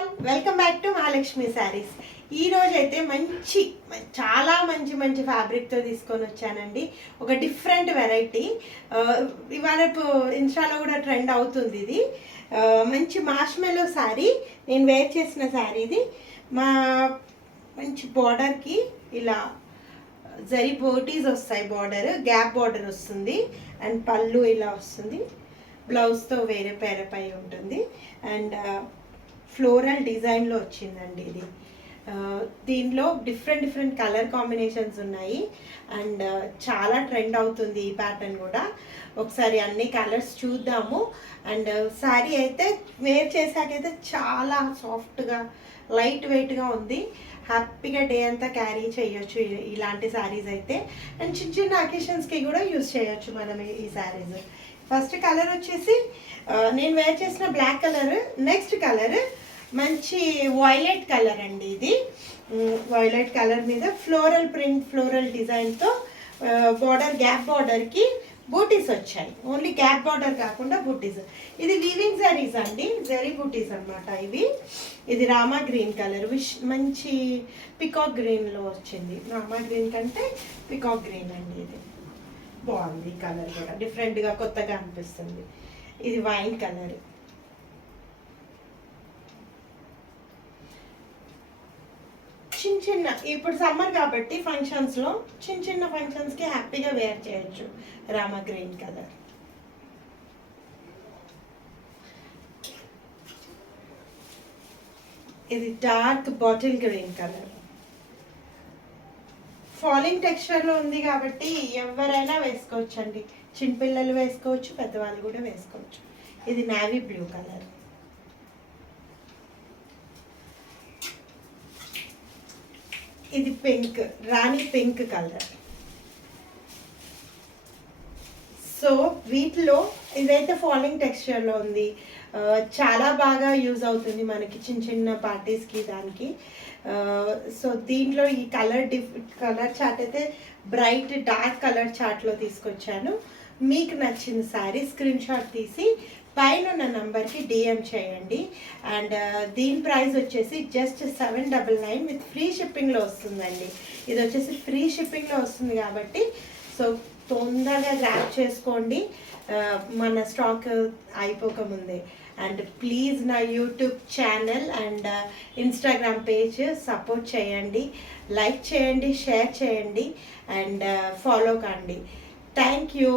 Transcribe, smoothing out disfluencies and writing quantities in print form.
All welcome back to Mahalakshmi saris. ఈ రోజు అయితే చాలా మంచి ఫ్యాబ్రిక్తో తీసుకొని వచ్చానండి. ఒక డిఫరెంట్ వెరైటీ. ఇవాళ ఇన్స్టాలో కూడా ట్రెండ్ అవుతుంది ఇది. మంచి మార్ష్మెలో శారీ, నేను వేర్ చేసిన శారీ ఇది. మా మంచి బార్డర్కి ఇలా జరీ బోటీస్ వస్తాయి, బార్డర్ గ్యాప్ బార్డర్ వస్తుంది అండ్ పళ్ళు ఇలా వస్తుంది. బ్లౌజ్తో వేరే పేరపై ఉంటుంది అండ్ ఫ్లోరల్ డిజైన్లో వచ్చిందండి ఇది. దీనిలో డిఫరెంట్ కలర్ కాంబినేషన్స్ ఉన్నాయి అండ్ చాలా ట్రెండ్ అవుతుంది ఈ ప్యాటర్న్ కూడా. ఒకసారి అన్ని కలర్స్ చూద్దాము. అండ్ శారీ అయితే వేర్ చేశాకైతే చాలా సాఫ్ట్గా లైట్ వెయిట్గా ఉంది. హ్యాపీగా డే అంతా క్యారీ చేయొచ్చు ఇలాంటి శారీస్ అయితే. అండ్ చిన్న అకేషన్స్కి కూడా యూస్ చేయొచ్చు మనం ఈ శారీస్. ఫస్ట్ కలర్ వచ్చేసి నేను వేర్ చేసిన బ్లాక్ కలర్. నెక్స్ట్ కలర్ మంచి వైలెట్ కలర్ అండి. ఇది వైలెట్ కలర్ మీద ఫ్లోరల్ ప్రింట్, ఫ్లోరల్ డిజైన్తో బార్డర్, గ్యాప్ బార్డర్కి బూటీస్ వచ్చాయి. ఓన్లీ గ్యాప్ బార్డర్ కాకుండా బూటీస్. ఇది వీవింగ్ శారీస్ అండి, జరీ బూటీస్ అనమాట ఇవి. ఇది రామా గ్రీన్ కలర్, మంచి పికాక్ గ్రీన్లో వచ్చింది. రామా గ్రీన్ కంటే పికాక్ గ్రీన్ అండి. ఇది బాగుంది, కలర్ కూడా డిఫరెంట్గా కొత్తగా అనిపిస్తుంది. ఇది వైన్ కలర్. చిన్న ఇప్పుడు సమ్మర్ కాబట్టి ఫంక్షన్స్లో చిన్న ఫంక్షన్స్కి హ్యాపీగా వేర్ చేయొచ్చు. Rama green colour. ఇది dark bottle green colour. Falling టెక్స్చర్లో ఉంది కాబట్టి ఎవరైనా వేసుకోవచ్చు అండి. చిన్నపిల్లలు వేసుకోవచ్చు, పెద్దవాళ్ళు కూడా వేసుకోవచ్చు. ఇది నేవీ బ్లూ కలర్. ఇది పింక్, రాణి పింక్ కలర్. సో వీటిలో ఇదైతే ఫాలింగ్ టెక్స్చర్లో ఉంది. చాలా బాగా యూజ్ అవుతుంది మనకి చిన్న పార్టీస్కి దానికి. సో దీంట్లో ఈ కలర్ చార్ట్ అయితే బ్రైట్ డార్క్ కలర్ చార్ట్లో తీసుకొచ్చాను. మీకు నచ్చిన శారీ స్క్రీన్ షాట్ తీసి పైన ఉన్న నంబర్కి డిఎం చేయండి. అండ్ దీని ప్రైస్ వచ్చేసి జస్ట్ 799 విత్ ఫ్రీ షిప్పింగ్లో వస్తుందండి. ఇది వచ్చేసి ఫ్రీ షిప్పింగ్లో వస్తుంది కాబట్టి సో తొందరగా గ్రాప్ చేసుకోండి మన స్టాక్ అయిపోకముందే. అండ్ ప్లీజ్ నా YouTube channel and Instagram page support చేయండి, లైక్ చేయండి, షేర్ చేయండి అండ్ ఫాలో కండి. Thank you.